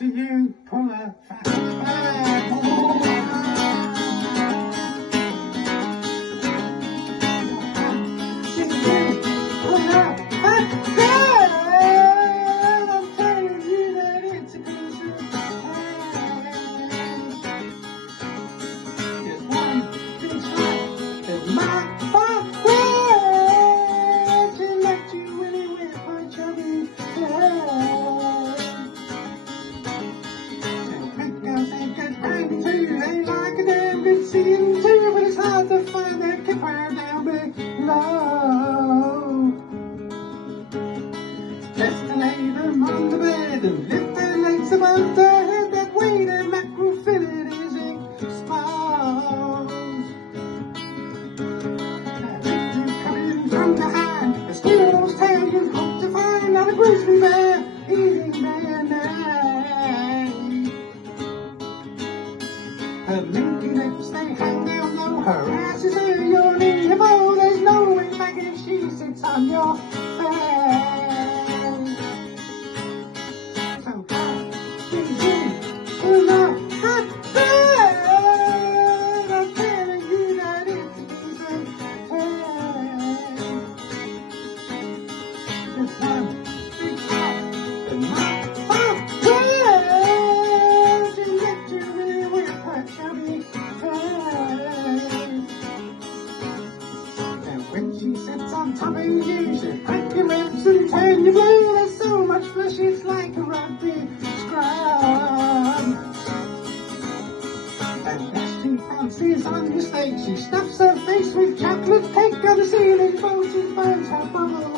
Do you pull a fat bag? Do you pull a fat bag? I'm telling you that it's a piece of cake. There's one big spot in my pocket to let you in it with my chubby head. They like a damn good scene too, but it's hard to find that campfire down below. Best to lay them on the bed and lift their legs above their head. That way their mackerel fillet is exposed. Now if you come in from behind, the squirrel's tail you hope to find. Not a grizzly bear eating mayonnaise. Her minky lips, they hang down low. Her ass is near your knee. Oh, there's no way back if she sits on your face. So come, pull a hot bed. I'm telling you that it's a piece of cake. Just one big shot in my pocket to let you in with her chubby head. And when she sits on top of you, she'll crack your ribs and turn you blue. There's so much flesh, it's like a rugby scrub. And as she fancies on your steak, she stuffs her face with chocolate cake on the ceiling, both she finds her bubble